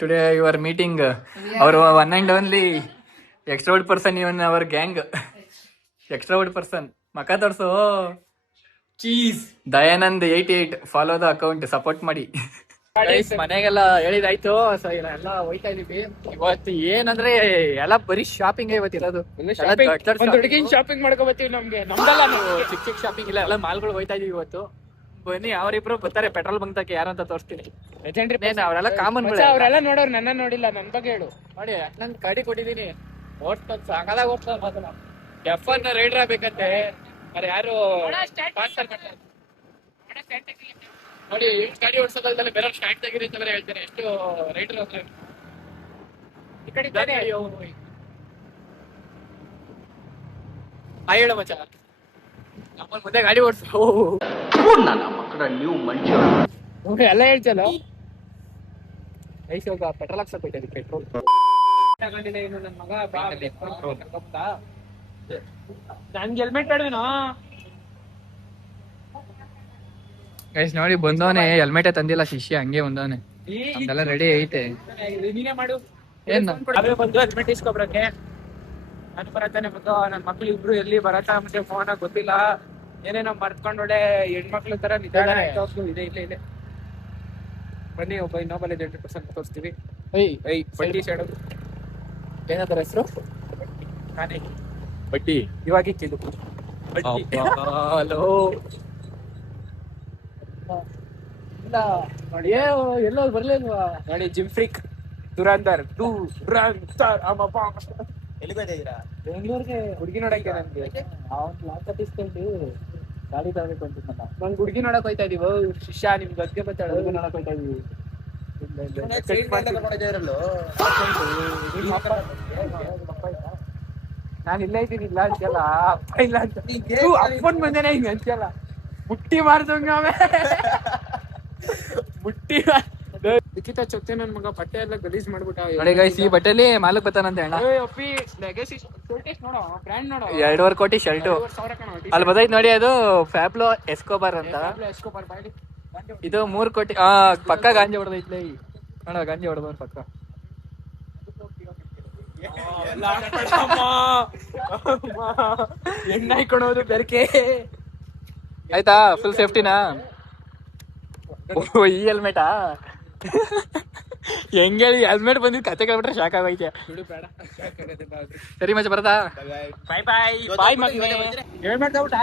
Today you are meeting our one and only extrovert person in our gang. Extrovert person. ಮಕ ತೋರ್ಸು cheese Dayanand 88 follow the account support ಮಾಡಿ. ಮನೆಗೆಲ್ಲ ಹೇಳಿದಾಯ್ತು. So ಎಲ್ಲ ಹೋಯ್ತಾ ಇದೀವಿ. ಇವತ್ತು ಏನಂದ್ರೆ ಎಲ್ಲ ಬರೀ ಶಾಪಿಂಗ್ ಇವತ್ತಿರೋದು. ಶಾಪಿಂಗ್ ಮಾಡ್ಕೊ ಬರ್ತೀವಿ. ನಮ್ದಲ್ಲ ನಾವು ಚಿಕ್ಕ ಚಿಕ್ಕ ಶಾಪಿಂಗ್ ಇಲ್ಲ, ಎಲ್ಲ ಮಾಲ್ಗಳು ಹೋಯ್ತಾ ಇದೀವಿ ಇವತ್ತು. ಬನ್ನಿ, ಅವರಿಬ್ರು ಬರ್ತಾರೆ ಪೆಟ್ರೋಲ್ ಬಂಕ್ ತಕ್ಕೆ, ಯಾರಂತ ತೋರಿಸ್ತೀನಿ. ಅವರೆಲ್ಲ ಕಾಮನ್, ಅವರೆಲ್ಲ ನೋಡೋರು, ನನ್ನ ನೋಡಿಲ್ಲ. ನನ್ ಬಗ್ಗೆ ಹೇಳು. ನೋಡಿ, ನನ್ ಗಾಡಿ ಕೊಟ್ಟಿದ್ದೀನಿ, ಓಡ್ಸ್ಕೊಂಡ್ ಸಾಕಾದಾಗ ಓಡ್ಸ್ಕೊಂಡ್ ಮಾತ್ರ ಎಫ್1 ರೈಡರ್ ಆಗ್ಬೇಕಂತೆ. ಯಾರು ನೋಡಿ, ಗಾಡಿ ಓಡಿಸೋದಲ್ದಲ್ಲ ಬೇರೆ ಸ್ಟ್ಯಾಂಡ್ ತೆಗೀರಿ ಅಂತ ಬೇರೆ ಹೇಳ್ತಾರೆ. ಎಷ್ಟು ರೈಡರ್ ಅಂದ್ರೆ ಈ ಕಡೆ ಹೇಳು ಮಚ್ಚ, ನಮ್ಮ ಮುಂದೆ ಗಾಡಿ ಓಡಿಸು. ನನ್ನ ಮಕ್ಕಳ ನೀವು ಮನುಷ್ಯ ಎಲ್ಲ ಹೇಳ್ತಲ್ಲ. ಐಸೋಗ ಪೆಟ್ರೋಲ್ ಹಾಕ್ಸಕ್ ಹೋಯ್ತದೆ. ಪೆಟ್ರೋಲ್ ತಗೊಂಡಿಲ್ಲ ಇನ್ನು ನನ್ನ ಮಗ. ನನ್ಗೆ ಹೆಲ್ಮೆಟ್ ಬೇಡವೇನೋ ಗೈಸ್? ನೋಡಿ, ಬಂದವನೆ ಹೆಲ್ಮೆಟ್ ತಂದಿಲ್ಲ ಶಿಷ್ಯ, ಹಂಗೆ ಬಂದವನೆ. ಅದೆಲ್ಲ ರೆಡಿ ಐತೆ, ನೀನೇ ಮಾಡು. ಏನ್ ಬಂದು ಹೆಲ್ಮೆಟ್ ಇಸ್ಕೊಬ್ರಕ್ಕೆ ನಾನು ಬರತ್ತಾನೆ ಬಂದು. ನನ್ನ ಮಕ್ಳು ಇಬ್ರು ಎಲ್ಲಿ ಬರತ್ತ ಮತ್ತೆ ಫೋನ್ ಗೊತ್ತಿಲ್ಲ. ಏನೇನೋ ಮರ್ತ್ಕೊಂಡ್ ಒಳ್ಳೆ ಹೆಣ್ಮಕ್ಳು ತರ ನಿಧಾನ ಇದೆ. ಇಲ್ಲ ಬನ್ನಿ, ಒಬ್ಬ ಇನ್ನೊಬ್ಬಲ್ಲಿ 100% ತೋರಿಸ್ತೀವಿ. ಬಡ್ಡಿ ಸೈಡ್ ಏನಂತಾರ ಹೆಸರು? ನಾನೇ ಬಡ್ಡಿ. ಇವಾಗ ಇಕ್ಕಿದ್ದು ಹಲೋ ಇಲ್ಲ ನೋಡಿ, ಎಲ್ಲೋ ಬರ್ಲಿಲ್ವಾ ನೋಡಿ. ಜಿಮ್ ಫ್ರೀಕ್ ದುರಂದರ್ ಎಲ್ಲಿ ಬಂದಿದ್ದೀರಾ? ಬೆಂಗಳೂರಿಗೆ ಹುಡುಗಿ ನೋಡಕ್ಕೆ. ನನ್ಗೆ ಲಾಕ್ ಇಸ್ಕೊಂಡು ಗಾಡಿ ತಗೋಬೇಕು ಅಂತಿದ್ನಲ್ಲ. ನಂಗೆ ಹುಡುಗಿ ನೋಡಕ್ ಹೋಯ್ತಾ ಇದೀವಿ. ಶಿಷ್ಯ ನಿಮ್ ಬಗ್ಗೆ ಗೊತ್ತಾಳ, ಹುಡುಗಿ ನೋಡಕ್ ಹೋಯ್ತಾ ಇದೀವಿ. ನಾನು ಇಲ್ಲೇ ಇದ್ದೀನಿ, ಇಲ್ಲ ಅಂತೆಲ್ಲ. ಅಪ್ಪ ಇಲ್ಲ ಅಂತ ಅಪ್ಪನ್ ಬಂದೇನೆ ಹಿಂಗ ಅಂತೆಲ್ಲ. ಮುಟ್ಟಿ ಮಾರ್ದಂಗ ಮುಟ್ಟಿ ಲಿಖಿತ ಚೊತ್ತೆ ನನ್ ಮಗ ಬಟ್ಟೆ ಎಲ್ಲ ಗಲೀಜ್ ಮಾಡ್ಬಿಟ್ಟ. ನೋಡಿ ಗೈಸ್, ಈ ಬಟ್ಟೆಲಿ ಮಾಲಕ್ ಬತ್ತಾನಂತೆ ಅಣ್ಣ. 2.5 ಕೋಟಿ ಶರ್ಟ್ ಅಲ್ಲಿ ಬದೈತ್ ನೋಡಿ. ಅದು ಫ್ಯಾಬ್ಲೋ ಎಸ್ಕೋಬಾರ್ ಅಂತ. ಇದು 3 ಕೋಟಿ. ಪಕ್ಕ ಗಾಂಜಿ ಹೊಡೆದೈತ್ಲೆ ಅಣ್ಣ, ಗಾಂಜಿ ಹೊಡೆದವನ್ ಪಕ್ಕ. ಎಣ್ಣೆ ಹಾಕೊಳೋದು ಬೆರಕೆ ಆಯ್ತಾ? ಫುಲ್ ಸೇಫ್ಟಿನಾ? ಈ ಹೆಲ್ಮೆಟಾ? ಹೆಂಗ ಹೇಳಿ ಹೆಲ್ಮೆಟ್ ಬಂದಿದ್ ಕತೆ ಕೇಳ್ಬಿಟ್ರೆ ಶಾಕ್ ಆಗೈತೆ. ಸರಿ ಮಚ್ಚ, ಬರದಾ? ಬಾಯ್ ಬಾಯ್ ಬಾಯ್. ಹೆಲ್ಮೆಟ್ ತಗೊಂಡು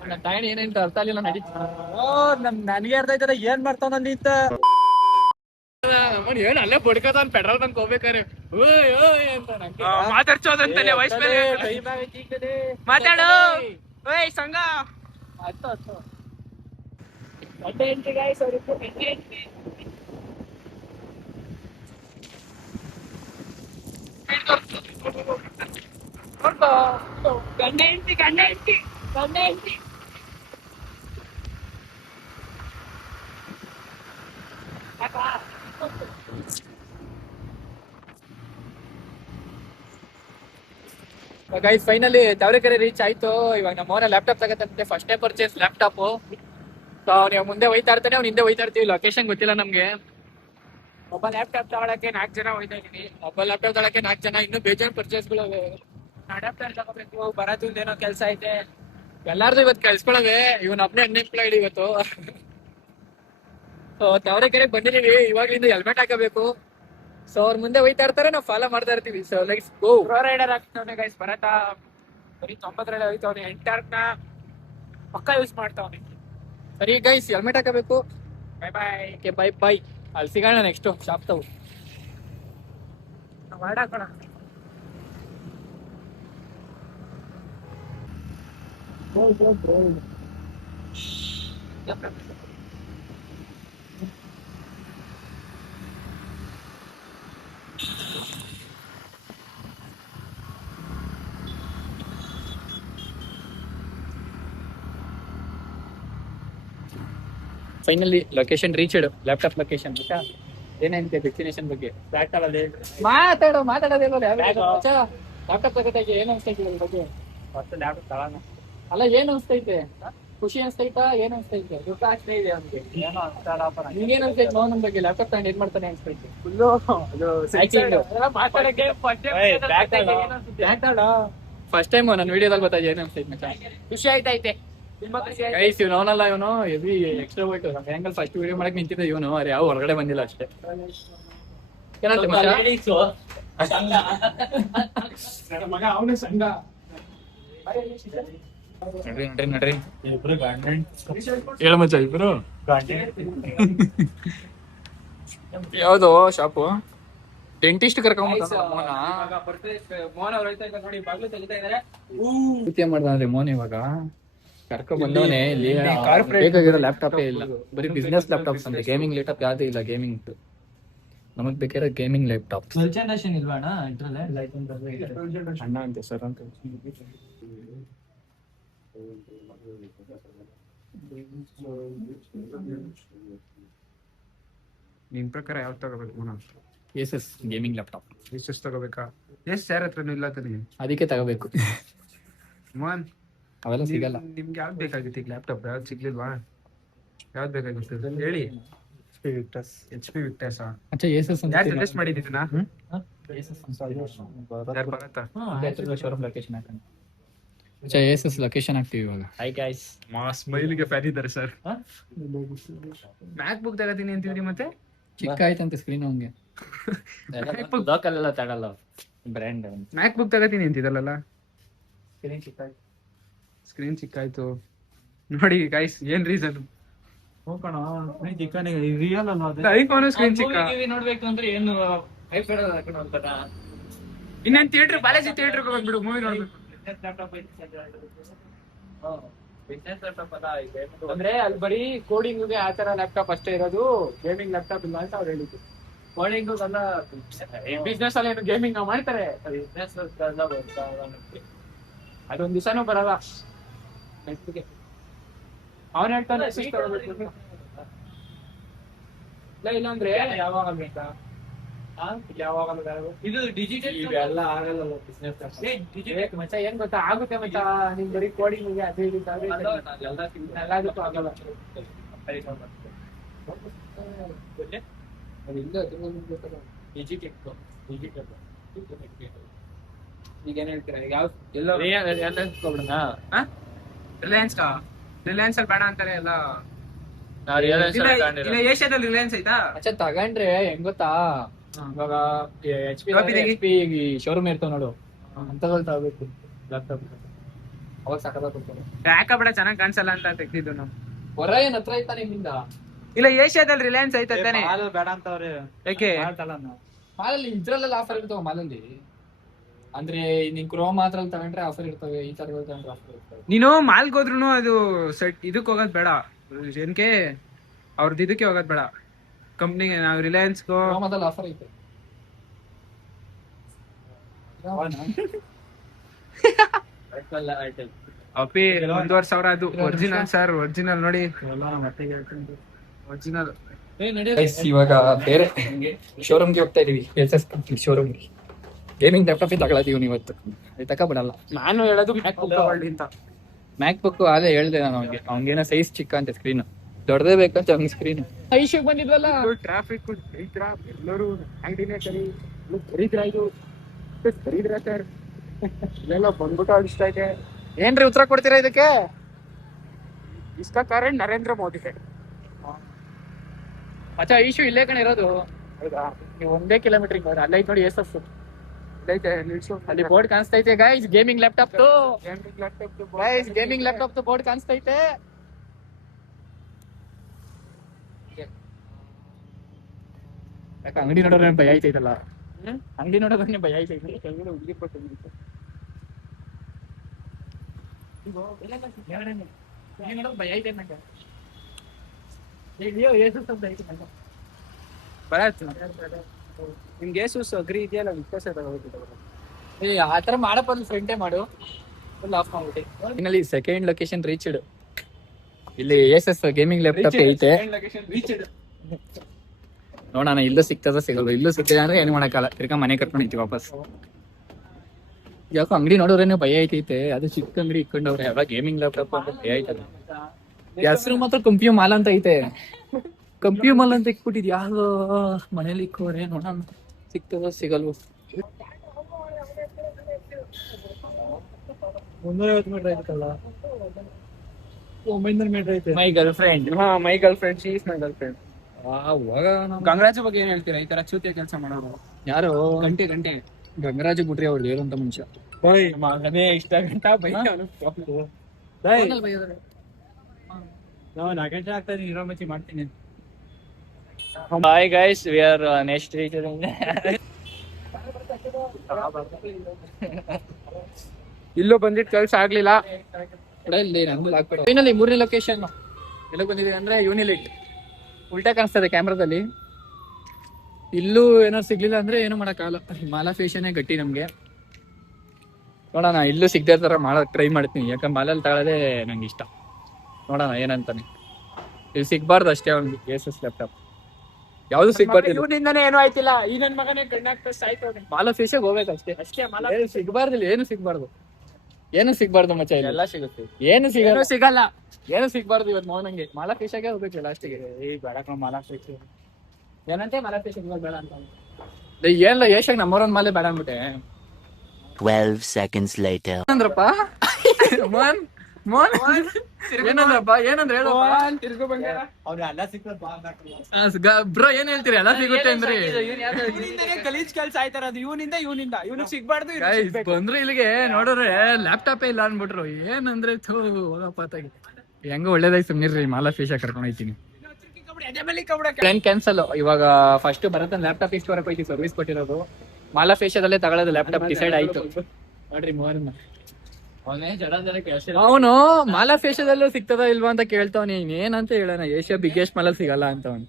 ನನ್ನ ತಾಯಿನ ಏನೇನು ಅರ್ಥ ಆಗಲಿಲ್ಲ. ನನಗೆ ಅರ್ಥ ಆಯ್ತದ ಏನ್ ಮಾಡ್ತಾವ ನಂದಿತ್ತ. ಏನ್ ಅಲ್ಲೇ ಬಡ್ಕತಾನ ಪೆಟ್ರೋಲ್ ಬಂಕ್ ಹೋಗ್ಬೇಕಾರೆ ಮಾತಾಡ್ಸೋದಂತಲೇ ವಯಸ್ಸ ಮೇಲೆ ಮಾತಾಡು. ಓಯ್ ಸಂಘ ಹತ್ತು ಗಂಟೆ ಗಾಯ್ಸ್ ಅವ್ರಿಗೂ ಗಂಟೆ ಗೈಸ್ ಫೈನಲಿ ತಾವರೆಕೆರೆ ರೀಚ್ ಆಯ್ತು. ಇವಾಗ ನಮ್ಮ ಅವನ ಲ್ಯಾಪ್ಟಾಪ್ ತಗತ್ತಂತೆ, first time purchase laptop. So ಅವ್ನು ಮುಂದೆ ಹೋಯ್ತಾ ಇರ್ತಾನೆ, ಅವ್ನು ಹಿಂದೆ ಹೋಯ್ತಾ ಇರ್ತೀವಿ. ಲೊಕೇಶನ್ ಗೊತ್ತಿಲ್ಲ ನಮ್ಗೆ. ಒಬ್ಬ ಲ್ಯಾಪ್ಟಾಪ್ ತಗೊಳಕ್ಕೆ 4 ಜನ ಹೋಯ್ತಾ ಇದೀನಿ. ಒಬ್ಬ ಲ್ಯಾಪ್ಟಾಪ್ ತಗೊಳಕ್ಕೆ 4 ಜನ. ಇನ್ನೂ ಬೇಜಾನ್ ಪರ್ಚೇಸ್ಗಳು ಅಡಾಪ್ಟರ್ ತಗೋಬೇಕು. ಬರೋದು ಏನೋ ಕೆಲಸ ಐತೆ. ಎಲ್ಲಾರ್ದು ಇವತ್ತು ಕೆಲ್ಸ್ಕೊಳವೆ. ಇವನ್ ಒಬ್ನೇ ಅನ್ಎಂಪ್ಲಾಯ್ಡ್ ಇವತ್ತು. ಸೊ ತಾವರೆಕೆರೆಗೆ ಬಂದಿದೀವಿ. ಇವಾಗ್ಲಿಂದ ಹೆಲ್ಮೆಟ್ ಹಾಕಬೇಕು. ಸೊ ಅವ್ರ ಮುಂದೆ ಹೋಯ್ತಾ ಇರ್ತಾರೆ, ನಾವು ಫಾಲೋ ಮಾಡ್ತಾ ಇರ್ತೀವಿ. So let's go. Pro rider ಆಗ್ತಾವನೆ ಗೈಸ್. ಬರತ್ತಾ ಬರೀ 90 ರೈಡರ್ ಹೋಯ್ತವನೆ. ಎಂಟಾರ್ಕ್ನ ಪಕ್ಕ ಯೂಸ್ ಮಾಡ್ತಾವನೆ. ಸರಿ ಗೈಸ್, ಹೆಲ್ಮೆಟ್ ಹಾಕಬೇಕು. Bye bye. Okay bye bye. ಅಲ್ಲಿ ಸಿಗೋಣ ನೆಕ್ಸ್ಟ್ ಶಾಪ್ ತಗೋ. ಹಾಕೋಣ. Finally location reached. Laptop location ಏನಂತೆ ಡೆಸ್ಟಿನೇಷನ್ ಬಗ್ಗೆ ಮಾತಾಡೋದೇನೋ. ಲ್ಯಾಪ್ಟಾಪ್ ತಗೋತಾಗೆ ಏನ್ ಅನ್ಸ್ತೈತಿ ಇದ್ರ ಬಗ್ಗೆ? ಲ್ಯಾಪ್ಟಾಪ್ ತಗೋಣ ಅಲ್ಲ, ಏನ್ ಅನ್ಸ್ತೈತೆ? ಖುಷಿ ಅನ್ಸ್ತೈತಾ ಏನ್ ಅನ್ಸ್ತೈತೆ ದುಃಖ ಆಗ್ತಾ ಇದೆ ಅವ್ನಿಗೆ ನಿಂಗೇನ್ ಅನ್ಸ್ತೈತೆ ಮೋಹನ್ ಬಗ್ಗೆ ಲ್ಯಾಪ್ಟಾಪ್ ತಗೊಂಡು ಏನ್ ಮಾಡ್ತಾನೆ ಅನ್ಸ್ತೈತೆ ಫುಲ್ಲು ಫಸ್ಟ್ ಟೈಮ್ ನನ್ನ ವಿಡಿಯೋದಲ್ಲಿ ಗೊತ್ತಾಯ್ತು ಏನ್ ಅನ್ಸ್ತೈತೆ ಮಚ್ಚ ಖುಷಿ ಆಯ್ತೈತೆ ಗೈಸ್ ಇವ್ನು ಅವನಲ್ಲ ಇವನು ಹೆವಿ ಎಕ್ಸ್ಟ್ರಾ ವೈಟ್ ಹೆಂಗಲ್ ಫಸ್ಟ್ ವಿಡಿಯೋ ಮಾಡಕ್ ನಿಂತಿದ್ದ ಇವನು ಅವ್ರು ಯಾವ ಹೊರಗಡೆ ಬಂದಿಲ್ಲ ಅಷ್ಟೇ ಏನಂತ ಮಗ ಅವನೇ ಸಂಘ ನಡ್ರಿ ನಡ್ರಿ ಹೇಳ ಮಚ್ಚ ಇಬ್ರು ಯಾವ್ದು ಶಾಪು ಡೆಂಟಿಸ್ಟ್ ಕರ್ಕೊಂಡ್ ಮಾಡ್ದಾನ್ರಿ ಮೋಹನ್ ಇವಾಗ ಕರ್ಕೊಂಡ್ ಬಂದವನೇ ಇಲ್ಲಿ ಬೇಕಾಗಿರೋ ಲ್ಯಾಪ್ಟಾಪೇ ಇಲ್ಲ ಬರೀ ಬಿಸ್ನೆಸ್ ಲ್ಯಾಪ್ಟಾಪ್ಸ್ ಅಂದ್ರೆ ಗೇಮಿಂಗ್ ಲ್ಯಾಪ್ಟಾಪ್ ಯಾವ್ದು ಇಲ್ಲ ಗೇಮಿಂಗ್ ನಮಗ್ ಬೇಕಾಗಿರೋ ಗೇಮಿಂಗ್ ಲ್ಯಾಪ್ಟಾಪ್ ಇಲ್ವಾ ಅಣ್ಣ ಅಂತೆ ಸರ್ ಅಂತ ನಿನ್ ಪ್ರಕಾರ ಯಾವ್ದು ತಗೋಬೇಕು ಮೋಹನ್? ಎಸ್ ಗೇಮಿಂಗ್ ಲ್ಯಾಪ್ಟಾಪ್ ಎಷ್ಟೆಷ್ಟು ತಗೋಬೇಕಾ? ಎಷ್ಟು ಯಾರ ಹತ್ರನೂ ಇಲ್ಲ ತಾನೆ, ಅದಕ್ಕೆ ತಗೋಬೇಕು. ಮೋಹನ್ ಅವೆಲ್ಲ ಸಿಗಲ್ಲ. ನಿಮ್ಗೆ ಯಾವ್ದು ಬೇಕಾಗಿತ್ತು ಈಗ? ಲ್ಯಾಪ್ಟಾಪ್ ಯಾವ್ದು ಸಿಗ್ಲಿಲ್ವಾ? ಯಾವ್ದು ಬೇಕಾಗಿತ್ತು ಹೇಳಿ. HP Victus ಅಚ್ಚಾ ಏಸಸ್ ಅಂತ ಯಾರು ಸಜೆಸ್ಟ್ ಮಾಡಿದ್ದೀನಾ? ಶೋರೂಮ್ ಲೊಕೇಶನ್ ಹಾಕೋಣ. ಅಚ್ಚಾ ಏಸಸ್ ಲೊಕೇಶನ್ ಹಾಕ್ತೀವಿ ಇವಾಗ. ಹೈ ಗೈಸ್, ಸ್ಮೈಲ್ಗೆ ಫ್ಯಾನ್ ಇದ್ದಾರೆ ಸರ್. ಮ್ಯಾಕ್ ಬುಕ್ ತಗೋತೀನಿ ಅಂತಿದ್ರಿ ಮತ್ತೆ ಚಿಕ್ಕ ಆಯ್ತಂತೆ ಸ್ಕ್ರೀನ್ ಅವನಿಗೆ. ಲೋಕಲ್ ತಗೊಳ್ಳಲ್ಲ ಬ್ರ್ಯಾಂಡ್. ಮ್ಯಾಕ್ ಬುಕ್ ತಗೋತೀನಿ ಅಂತಿದಲ್ಲ, ಸ್ಕ್ರೀನ್ ಚಿಕ್ಕ ಆಯ್ತು ನೋಡಿ ಗೈಸ್. ಏನ್ ರೀಸನ್? ಐಫೋನ್ ಸ್ಕ್ರೀನ್ ಚಿಕ್ಕ. ನೋಡ್ಬೇಕು ಅಂದ್ರೆ ಏನು ಇನ್ನೇನ್ ಥಿಯೇಟರ್, ಬಾಲಾಜಿ ಥಿಯೇಟರ್ ಹೋಗ್ಬಿಡು ಮೂವಿ ನೋಡ್ಬೇಕು. ಅಂದ್ರೆ ಅಲ್ಲಿ ಬರೀ ಕೋಡಿಂಗ್ ಆತರ ಲ್ಯಾಪ್ಟಾಪ್ ಅಷ್ಟೇ ಇರೋದು, ಗೇಮಿಂಗ್ ಲ್ಯಾಪ್ಟಾಪ್ ಇಲ್ಲ ಅಂತ ಅವ್ರು ಹೇಳಿದ್ರು. ಕೋಡಿಂಗ್ ಬಿಸ್ನೆಸ್ ಅಲ್ಲಿ ಏನು ಗೇಮಿಂಗ್ ಮಾಡ್ತಾರೆ, ಅದೊಂದ್ ದಿವಸನೂ ಬರಲ್ಲ. ಅವನ್ ಹೇಳ್ತಾನೆ ಇಲ್ಲ ಅಂದ್ರೆ ಯಾವಾಗ ಬೇಕಾ ಯಾವಾಗ ಇದು ಡಿಜಿಟಲ್ ಇವೆಲ್ಲ ಆಗಲ್ಲ ಬಿಸ್ನೆಸ್ ಮಚ್ಚ. ಏನ್ ಗೊತ್ತಾ ಆಗುತ್ತೆ ಮಚ್ಚ, ನಿಮ್ ಬರೀ ಕೋಡಿಂಗ್ ಅದೇ ಎಲ್ಲದಕ್ಕೂ ಆಗಲ್ಲ. ಈಗ ಏನ್ ಹೇಳ್ತೀರಾ? ಯಾವ ರಿಲಯನ್ಸ್ ರಿಲಯನ್ಸ್ ಅಲ್ಲಿ ಬೇಡ ಅಂತಾರೆ ಎಲ್ಲ. ಏಷ್ಯಾದಲ್ಲಿ ರಿಲಯನ್ಸ್ ಐತಾ? ಅಚ್ಚಾ ತಗೊಂಡ್ರೆ ಹೆಂಗ್ ಗೊತ್ತಾ, ಇವಾಗ HP ಶೋರೂಮ್ ಇರ್ತಾವ ನೋಡು, ಅಂತದಲ್ಲಿ ತಗೋಬೇಕು ಲ್ಯಾಪ್ಟಾಪ್. ಅವಾಗ ಸಾಕಾಗ ಕೊಡ್ತಾರೆ. ಯಾಕಬೇಡ ಚೆನ್ನಾಗಿ ಕಾಣಿಸಲ್ಲ ಅಂತ ತೆಗ್ದಿದ್ದು ನಾವು. ಹೊರ ಏನ್ ಹತ್ರ ಐತಾ ನಿಮ್ಮಿಂದ? ಇಲ್ಲ ಏಷ್ಯಾದಲ್ಲಿ ರಿಲಯನ್ಸ್ ಐತೆ ತಾನೆ. ಬೇಡ ಅಂತವ್ರೆ. ಯಾಕೆ? ಮಾಲಲ್ಲಿ ಇದ್ರಲ್ಲೆಲ್ಲ ಆಫರ್ ಇರ್ತಾವ ಮಾಲಲ್ಲಿ. ಅಂದ್ರೆ ನಿನ್ ಕ್ರೋಮ್ ಮಾತ್ರ ತಗೊಂಡ್ರೆ ಆಫರ್ ಇರ್ತವೆ, ಈ ತರ ತಗೊಂಡ್ರೆ ಆಫರ್ ಇರ್ತವೆ. ನೀನು ಮಾಲ್ಗೆ ಹೋದ್ರು ಅದು ಸೆಟ್ ಇದಕ್ಕೆ ಹೋಗೋದ್ ಬೇಡ, ಏನಕ್ಕೆ ಅವ್ರದ್ದು ಇದಕ್ಕೆ ಹೋಗೋದ್ ಬೇಡ, ಕಂಪ್ನಿಗೆ. ನಾವು ರಿಲಯನ್ಸ್ಗೋ ಕ್ರೋಮದಲ್ಲಿ ಆಫರ್ ಐತೆ. ಅಪ್ಪಿ 1,500 ಅದು ಒರಿಜಿನಲ್ ಸರ್, ಒರಿಜಿನಲ್ ನೋಡಿ ಒರಿಜಿನಲ್. ಇವಾಗ ಬೇರೆ ಶೋರೂಮ್ಗೆ ಹೋಗ್ತಾ ಇದೀವಿ, ಶೋರೂಮ್ಗೆ. ಗೇಮಿಂಗ್ ಲ್ಯಾಪ್ಟಾಪ್ ತಗೊಳತೀವಿ ಇವತ್ತು, ತಗೋಬಿಡಲ್ಲ. ನಾನು ಹೇಳೋದು ಮ್ಯಾಕ್ ಬುಕ್ ತಗೊಳ್ಳಿ ಅಂತ. ಮ್ಯಾಕ್ ಬುಕ್ ಅದೇ ಹೇಳ್ದೆ ನಾನು ಅವ್ನಿಗೆ, ಅವ್ನಿಗೇನೋ ಸೈಜ್ ಚಿಕ್ಕ ಅಂತ, ಸ್ಕ್ರೀನ್ ದೊಡ್ಡದೇ ಬೇಕಂತ ಅವ್ನಿಗೆ ಸ್ಕ್ರೀನ್. ಐಶಿಗೆ ಬಂದಿದ್ವಲ್ಲ, ಟ್ರಾಫಿಕ್ ಎಲ್ಲರೂ ಅಂಗಡಿನೇ ಖರೀದ್ರ ಸರ್. ಇಲ್ಲೆಲ್ಲ ಬಂದ್ಬಿಟ್ಟು ಅನಿಸ್ತಾ ಇದೆ. ಏನ್ರಿ ಉತ್ತರ ಕೊಡ್ತೀರಾ ಇದಕ್ಕೆ? ಇಸ್ಕಾ ಕಾರಣ ನರೇಂದ್ರ ಮೋದಿ ಸರ್. ಅಚ್ಚಾ ಇಶ್ಯೂ ಇಲ್ಲೇ ಕಣ ಇರೋದು. ಹೌದಾ? ನೀವು 1 ಕಿಲೋಮೀಟರ್ ಅಲ್ಲೇ ನೋಡಿ ಎಸ್ ಅಲ್ಲಿ ಬೋರ್ಡ್ ಕಾಣಿಸ್ತೈತೆ guys. Gaming laptop guys, gaming laptop board ಕಾಣಿಸ್ತೈತೆ. ಯಾಕೆ ಅಂಗಡಿ ನೋಡೋದ್ರೆ ಭಯ ಐತೈತಲ್ಲ, ಅಂಗಡಿ ನೋಡೋದ್ರೆ ಭಯ ಐತೈತೆ. ಭಯ ಐತೆ ನಂಗೆ. ನಿಮ್ಗೆ ಏಸೂಸ್ ಅಗ್ರಿ ಇದೆಯಲ್ಲ, ವಿಶ್ವಾಸ ಆತರ ಮಾಡಪ್ಪ, ಫ್ರೆಂಟೇ ಮಾಡು. ಆಫ್ ಮಾಡ್ಬಿಟ್ಟು ಇನ್ನಲ್ಲಿ ಸೆಕೆಂಡ್ ಲೊಕೇಶನ್ ರೀಚ್ಡ್. ಇಲ್ಲಿ ಏಸಸ್ ಗೇಮಿಂಗ್ ಲ್ಯಾಪ್ಟಾಪ್ ಐತೆ. ನೋಡೋಣ ಇಲ್ಲೂ ಸಿಗ್ತದ ಸಿಗಲ್ಲ. ಇಲ್ಲೂ ಸಿಗ್ತದೆ ಅಂದ್ರೆ ಏನ್ ಮಾಡಕ್ಕಲ್ಲ, ತಿರ್ಗಾ ಮನೆ ಕರ್ಕೊಂಡಿರ್ತೀವಿ ವಾಪಸ್. ಯಾಕೋ ಅಂಗಡಿ ನೋಡೋರೇನೆ ಭಯ ಐತೈತೆ. ಅದು ಚಿಕ್ಕ ಅಂಗಡಿ ಇಟ್ಕೊಂಡವ್ರೆ, ಯಾವ ಗೇಮಿಂಗ್ ಲ್ಯಾಪ್ಟಾಪ್ ಅಂತ ಭಯ ಐತದ. ಹೆಸರು ಮಾತ್ರ ಕಂಪ್ಯೂ ಮಾಲ್ ಅಂತ ಐತೆ. ಕಂಪ್ಯೂ ಮಾಲ್ ಅಂತ ಇಕ್ಬಿಟ್ಟಿದ್ ಯಾವ್ದು ಮನೇಲಿ ಇಕ್ಕೋರೆ ನೋಡೋಣ ಸಿಗ್ತದೋ ಸಿಗಲ್ವೋ. 150 ಮೀಟರ್ ಐತಲ್ಲ, 900 ಮೀಟರ್ ಐತೆ. ಮೈ girl friend. My girl friend, she is my girl friend. ಹೋಗೋಣ. ಗಂಗರಾಜು ಬಗ್ಗೆ ಏನ್ ಹೇಳ್ತೀರಾ? ಈ ತರ ಚೂತಿಯ ಕೆಲಸ ಮಾಡೋರು ಯಾರು? ಗಂಟೆ ಗಂಗರಾಜು ಬಿಟ್ರಿ ಅವ್ರು ಏನಂತ ಮನುಷ್ಯ. ಹೋಯ್ ಮಗನೇ ಇಷ್ಟ ಗಂಟ ಬೈ ನಾವು 4 ಗಂಟೆ ಆಗ್ತಾ ಇದೀನಿ, ಇರೋ ಮಚ್ಚಿ ಮಾಡ್ತೀನಿ. Hi guys, we are next ಇಲ್ಲೂ ಬಂದಿದ್ ಕೆಲ್ಸ ಆಗ್ಲಿಲ್ಲ. ಫೈನಲಿ 3ನೇ ಲೊಕೇಶನ್ ಎಲ್ಲ ಬಂದಿದೆ ಅಂದ್ರೆ ಯೂನಿಲಿಟ್. ಉಲ್ಟಾ ಕಾಣಿಸ್ತದೆ ಕ್ಯಾಮ್ರಾದಲ್ಲಿ. ಇಲ್ಲೂ ಏನಾದ್ರು ಸಿಗ್ಲಿಲ್ಲ ಅಂದ್ರೆ ಏನು ಮಾಡಕ್ಕಾಗಲ್ಲ. ಮಾಲಾ ಫೇಶನೇ ಗಟ್ಟಿ ನಮ್ಗೆ. ನೋಡೋಣ, ಇಲ್ಲೂ ಸಿಗದೆ ತರ ಮಾಡೋಕ್ ಟ್ರೈ ಮಾಡ್ತೀನಿ. ಯಾಕಂದ್ರೆ ಮಾಲಲ್ಲಿ ತಗೊಳ್ಳೋದೇ ನಂಗೆ ಇಷ್ಟ. ನೋಡೋಣ ಏನಂತಾನೆ. ಇಲ್ಲಿ ಸಿಗ್ಬಾರ್ದು ಅಷ್ಟೇ ಅವ್ನಿಗೆ ಏಸಸ್ ಲ್ಯಾಪ್ಟಾಪ್. ಯಾವ್ದು ಸಿಗ್ಬಾರ್ದು. ಇವನಿಂದಾನೇ ಏನೂ ಆಯ್ತಿಲ್ಲ. ಈ ನನ್ ಮಗನೇ ಕಣ್ಣಾಗ್ತಾ ಸಾಯ್ತವ್ನೆ. ಮಾಲಾ ಫೇಶಿಗೆ ಹೋಗ್ಬೇಕು ಅಷ್ಟೇ. ಏನು ಸಿಗ್ಬಾರ್ದು, ಇಲ್ಲಿ ಏನು ಸಿಗ್ಬಾರ್ದು. ಏನು ಸಿಗ್ಬಾರ್ದು ಮಚ್ಚ. ಎಲ್ಲ ಸಿಗುತ್ತೆ, ಏನು ಸಿಗಲ್ಲ. ಏನು ಸಿಗ್ಬಾರ್ದು ಇವತ್ತು ಮೌನಂಗೆ. ಮಾಲಾ ಫೇಶಿಗೆ ಹೋಗ್ಬೇಕು ಲಾಸ್ಟಿಗೆ. ಈ ಬೇಡ ಮಾಲಾ ಫೇಶ್ ಏನಂತೆ, ಮಾಲಾ ಫೇಶ್ ಬೇಡ ಅಂತ. ಏನಿಲ್ಲ, ಏಷ್ಯಾಗ ನಮ್ಮೂರೊಂದ್ ಮಾಲೆ ಬೇಡ ಅಂದ್ಬಿಟ್ಟೆ. 12 seconds later. ಏನಂದ್ರಪ್ಪ? ಮೋಹನ್ ಏನಂದ್ರಪ್ಪ? ಏನಂದ್ರೆ ಹೇಳಪ್ಪ. ಬ್ರೋ ಏನ್ ಹೇಳ್ತೀರಿ? ಎಲ್ಲ ಸಿಗುತ್ತೆ ಅಂದ್ರಿ. ಗಲೀಜ್ ಕೆಲ್ಸ ಆಯ್ತಾರ ಇವನಿಂದ ಇವನಿಗೆ ಸಿಗ್ಬಾರ್ದು. ಬಂದ್ರು ಇಲ್ಲಿಗೆ ನೋಡ್ರೆ ಲ್ಯಾಪ್ಟಾಪೇ ಇಲ್ಲ ಅನ್ಬಿಟ್ರು. ಏನಂದ್ರೆ ಹೋಗಪ್ಪಾತಾಗಿ ಹೆಂಗ ಒಳ್ಳೇದಾಗಿ ಸುಮ್ನಿರ್ರಿ. ಮಾಲಾ ಫೇಶ ಕರ್ಕೊಂಡ್ ಹೋಯ್ತೀನಿ. Plan cancel. ಇವಾಗ ಫಸ್ಟ್ ಬರತ್ತ ಲ್ಯಾಪ್ಟಾಪ್ ಇಷ್ಟವರೆಗೆ ಹೋಯ್ತು ಸರ್ವಿಸ್ ಕೊಟ್ಟಿರೋದು. ಮಾಲಾ ಫೇಶದಲ್ಲೇ ತಗೊಳ್ಳೋದು ಲ್ಯಾಪ್ಟಾಪ್ ಡಿಸೈಡ್ ಆಯ್ತು. ನೋಡ್ರಿ ಮೋಹನ್ ಅವನು ಮಾಲಾ ಫೇಶದಲ್ಲೂ ಸಿಗ್ತದ ಇಲ್ವಾ ಅಂತ ಕೇಳ್ತಾವ್. ನೀನ್ ಏನಂತ ಹೇಳೋಣ? ಏಷ್ಯಾ ಬಿಗ್ಗೆಸ್ಟ್ ಮಾಲ್ ಸಿಗಲ್ಲ ಅಂತ ಅವ್ನು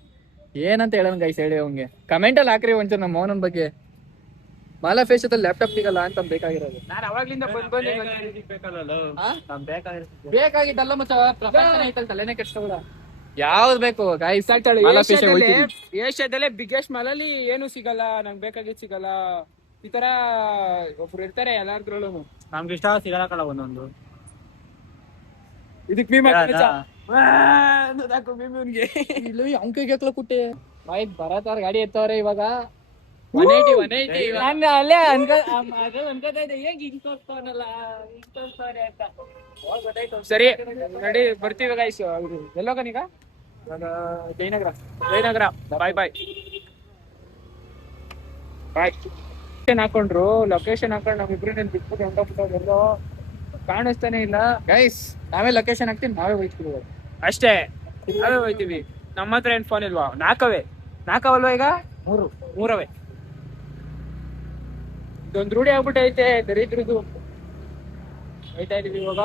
ಏನಂತ ಹೇಳೋಣ ಗೈಸ್? ಹೇಳಿ ಅವ್ನಿಗೆ ಕಮೆಂಟ್ ಅಲ್ಲಿ ಹಾಕ್ರಿ ಒಂಚೂರು ನಮ್ಮ ಮೋಹನ್ ಬಗ್ಗೆ. ಮಾಲಾ ಫೇಶದಲ್ಲಿ ಲ್ಯಾಪ್ಟಾಪ್ ಸಿಗಲ್ಲ ಅಂತ ಬೇಕಾಗಿರೋದು. ನಾನು ಅವಾಗ್ಲಿಂದ ಬೇಕಾಗಿದ್ದಲ್ಲ ಮಚ್ಚ. ಪ್ರಪಂಚನೇ ಐತಲ್, ತಲೆನೇ ಕೆಡ್ಸ್ಕೊಬೇಡ. ಯಾವ್ದು ಬೇಕು ಗೈಸ್? ಏಷ್ಯಾದಲ್ಲೇ ಬಿಗ್ಗೆಸ್ಟ್ ಮಾಲ್ ಅಲ್ಲಿ ಏನು ಸಿಗಲ್ಲ, ನಂಗೆ ಬೇಕಾಗಿದ್ ಸಿಗಲ್ಲ. ಈ ತರ ಒಬ್ರು ಇರ್ತಾರೆ ಎಲ್ಲಾರ್ದ್ರಲ್ಲೂ. ನಮ್ಗೆ ಇಷ್ಟ ಸಿಗಲ್ಲ ಕಳ ಒಂದೊಂದು. ಇದಕ್ ಅಂಕೈಗೆ ಕುಟ್ಟೆ ಬಾಯ್ ಬರತಾರ ಗಾಡಿ ಎತ್ತವ್ರೆ ಇವಾಗ. 180 ನಾನು ಅಲ್ಲೇ ಅನ್ಕೋತಾ ಇದ್ದೆ ಹೇಗೆ ಹಿಂಗ್ ತೋರ್ಸ್ತಾವನಲ್ಲ ಅಂತ. ಸರಿ ರೆಡಿ, ಬರ್ತೀವಿ ಗೈಸ್. ಎಲ್ಲೋಗನೀಗ? ಜಯನಗರ. ಬಾಯ್ ಬಾಯ್ ಬಾಯ್. ಹಾಕೊಂಡ್ರು ಲೊಕೇಶನ್ ಹಾಕೊಂಡು ನಮ್ಮಿಬ್ರು ಬಿಟ್ಬಿಟ್ಟು ಹೊಂಟೋಗ್ಬಿಟ್ಟೋ. ಕಾಣಿಸ್ತಾನೆ ಇಲ್ಲ ಗೈಸ್. ನಾವೇ ಲೊಕೇಶನ್ ಹಾಕ್ತೀವಿ, ನಾವೇ ಹೋಯ್ತೀವಿ ಅಷ್ಟೇ. ನಾವೇ ಹೋಯ್ತೀವಿ. ನಮ್ಮ ಹತ್ರ ಏನ್ ಫೋನ್ ಇಲ್ವಾ? ನಾಲ್ಕವಲ್ವಾ ಈಗ? ಮೂರವೇ. ಇದೊಂದು ರೂಢಿ ಆಗ್ಬಿಟ್ಟೈತೆ ದರಿದ್ರದು. ಹೋಯ್ತಾ ಇದೀವಿ ಇವಾಗ.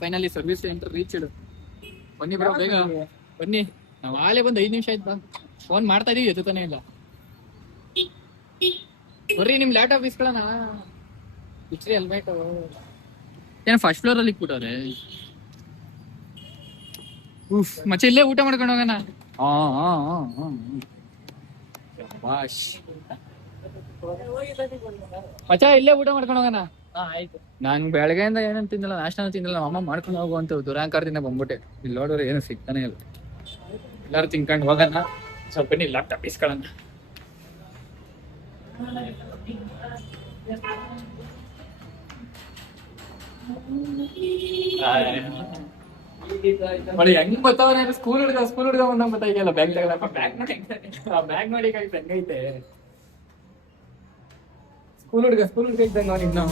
ಫೈನಲಿ ಸರ್ವಿಸ್ ಸೆಂಟರ್ ರೀಚ್ ಇಡು. ಬನ್ನಿ ಬ್ರೋ, ಬೇಗ ಬನ್ನಿ. ನಾವ್ ಆಲೇ ಬಂದ್ 5 ನಿಮಿಷ ಆಯ್ತಾ. ಫೋನ್ ಮಾಡ್ತಾ ಇದೀವಿ, ಎತ್ತುತ್ತಾನೆ ಇಲ್ಲ. ಬರ್ರಿ ನಿಮ್ ಲ್ಯಾಪ್ಟಾಪ್ ಇಸ್ಕೊಳ್ಳೋಣ. ಇಟ್ರಿ ಹೆಲ್ಮೆಟ್. ಏನ್ ಫಸ್ಟ್ ಫ್ಲೋರ್ ಅಲ್ಲಿ ಇಟ್ಬಿಟ್ಟವ್ರೆ. ಮಚ್ಚ ಇಲ್ಲೇ ಊಟ ಮಾಡ್ಕೊಂಡು ಹೋಗೋಣ. ಮಚ್ಚ ಇಲ್ಲೇ ಊಟ ಮಾಡ್ಕೊಂಡು ಹೋಗೋಣ. ನಾನ್ ಬೆಳಗ್ಗೆಯಿಂದ ಏನಂತ ತಿಂದಿಲ್ಲ, ನಾಷ್ಟಾನು ತಿಂದಿಲ್ಲ. ನಮ್ಮ ಅಮ್ಮ ಮಾಡ್ಕೊಂಡು ಹೋಗುವಂತ ದುರಾಂಕಾರದಿಂದ ಬಂದ್ಬಿಟ್ಟೆ. ಇಲ್ಲಿ ನೋಡೋರು ಏನು ಸಿಗ್ತಾನೆ ಇಲ್ಲ. ಎಲ್ಲಾರು ತಿನ್ಕೊಂಡು ಹೋಗೋಣ. ಸ್ವಲ್ಪ ನೀ ಲ್ಯಾಪ್ಟಾಪ್ ಇಸ್ಕೊಳ್ಳೋಣ. ಹೆಂಗ್ ಬರ್ತಾವ ಸ್ಕೂಲ್ ಹುಡುಗ ಒಂದ್ ಗೊತ್ತಾಗಿಲ್ಲ. ಬ್ಯಾಗ್ ಬ್ಯಾಗ್ ನೋಡಿ ಹೆಂಗೈತೆ. ಸ್ಕೂಲ್ ಹುಡುಗ ಇದ್ದಂಗ ಇನ್ನು